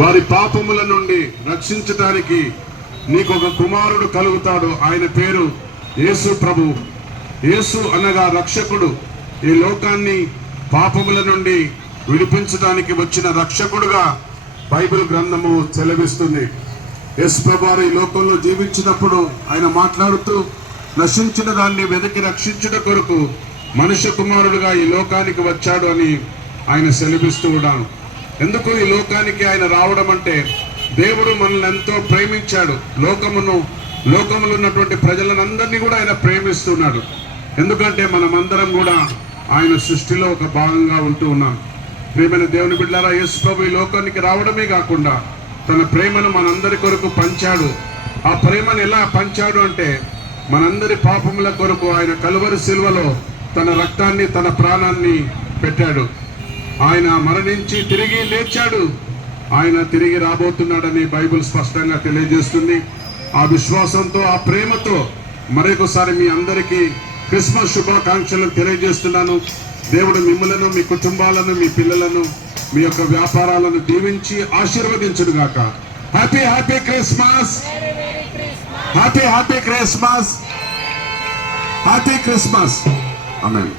వారి పాపముల నుండి రక్షించటానికి నీకు ఒక కుమారుడు కలుగుతాడు. ఆయన పేరు యేసు ప్రభు. యేసు అనగా రక్షకుడు. ఈ లోకాన్ని పాపముల నుండి విడిపించడానికి వచ్చిన రక్షకుడుగా బైబిల్ గ్రంథము సెలవిస్తుంది. యేసు ప్రభువారు ఈ లోకంలో జీవించినప్పుడు ఆయన మాట్లాడుతూ నశించిన దాన్ని వెతికి రక్షించుట కొరకు మనుష్య కుమారుడుగా ఈ లోకానికి వచ్చాడు అని ఆయన సెలవిస్తూ ఉన్నాడు. ఎందుకు ఈ లోకానికి ఆయన రావడం అంటే, దేవుడు మనల్ని ఎంతో ప్రేమించాడు. లోకములో ఉన్నటువంటి ప్రజలందరినీ కూడా ఆయన ప్రేమిస్తున్నాడు. ఎందుకంటే మనమందరం కూడా ఆయన సృష్టిలో ఒక భాగంగా ఉంటూ ఉన్నాం. ప్రేమైన దేవుని బిడ్డలారా, యేసు ప్రభు ఈ లోకానికి రావడమే కాకుండా తన ప్రేమను మనందరి కొరకు పంచాడు. ఆ ప్రేమను ఎలా పంచాడు అంటే, మనందరి పాపముల కొరకు ఆయన కలువరి శిలువలో తన రక్తాన్ని, తన ప్రాణాన్ని పెట్టాడు. ఆయన మరణించి తిరిగి లేచాడు. ఆయన తిరిగి రాబోతున్నాడని బైబిల్ స్పష్టంగా తెలియజేస్తుంది. ఆ విశ్వాసంతో, ఆ ప్రేమతో మరొకసారి మీ అందరికీ క్రిస్మస్ శుభాకాంక్షలు తెలియజేస్తున్నాను. దేవుడు మిమ్మలను, మీ కుటుంబాలను, మీ పిల్లలను, మీ యొక్క వ్యాపారాలను దీవించి ఆశీర్వదించుడుగాక. Happy happy Christmas, happy happy Christmas, happy Christmas. ఆమేన్.